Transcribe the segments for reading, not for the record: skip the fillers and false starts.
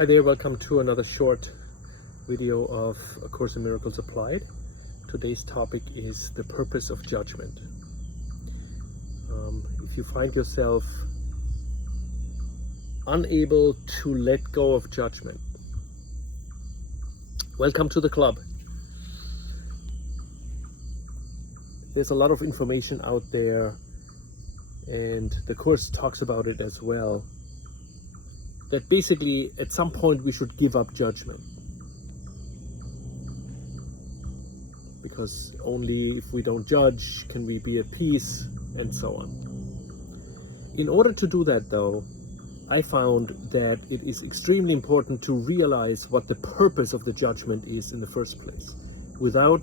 Hi there, welcome to another short video of A Course in Miracles Applied. Today's topic is the purpose of judgment. If you find yourself unable to let go of judgment, welcome to the club. There's a lot of information out there, and the Course talks about it as well, that basically at some point we should give up judgment, because only if we don't judge can we be at peace, and so on. In order to do that though, I found that it is extremely important to realize what the purpose of the judgment is in the first place. Without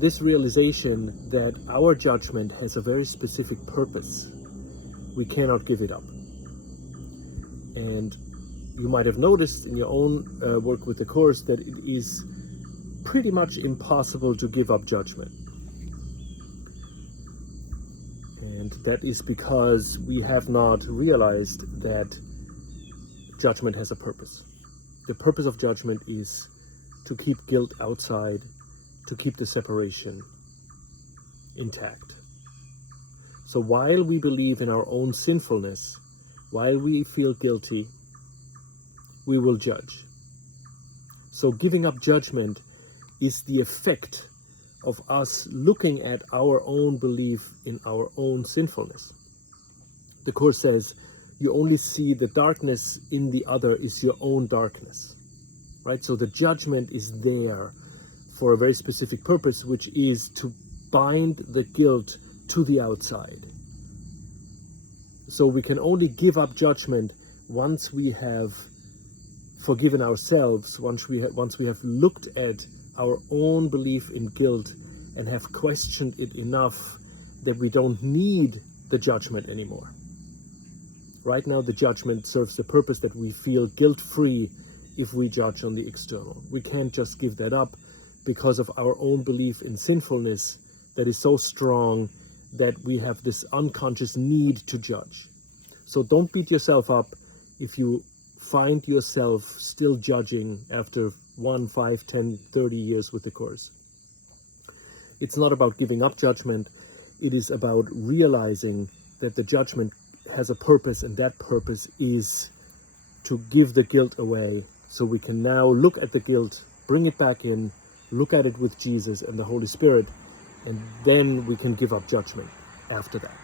this realization that our judgment has a very specific purpose, we cannot give it up. And you might have noticed in your own work with the Course that it is pretty much impossible to give up judgment. And that is because we have not realized that judgment has a purpose. The purpose of judgment is to keep guilt outside, to keep the separation intact. So while we believe in our own sinfulness, while we feel guilty, we will judge. So giving up judgment is the effect of us looking at our own belief in our own sinfulness. The Course says you only see the darkness in the other is your own darkness, right? So the judgment is there for a very specific purpose, which is to bind the guilt to the outside. So we can only give up judgment once we have forgiven ourselves, once we have looked at our own belief in guilt and have questioned it enough that we don't need the judgment anymore. Right now the judgment serves the purpose that we feel guilt-free if we judge on the external. We can't just give that up because of our own belief in sinfulness that is so strong that we have this unconscious need to judge. So don't beat yourself up if you find yourself still judging after 1, 5, 10, 30 years with the Course. It's not about giving up judgment. It is about realizing that the judgment has a purpose, and that purpose is to give the guilt away, so we can now look at the guilt, bring it back in, look at it with Jesus and the Holy Spirit, and then we can give up judgment after that.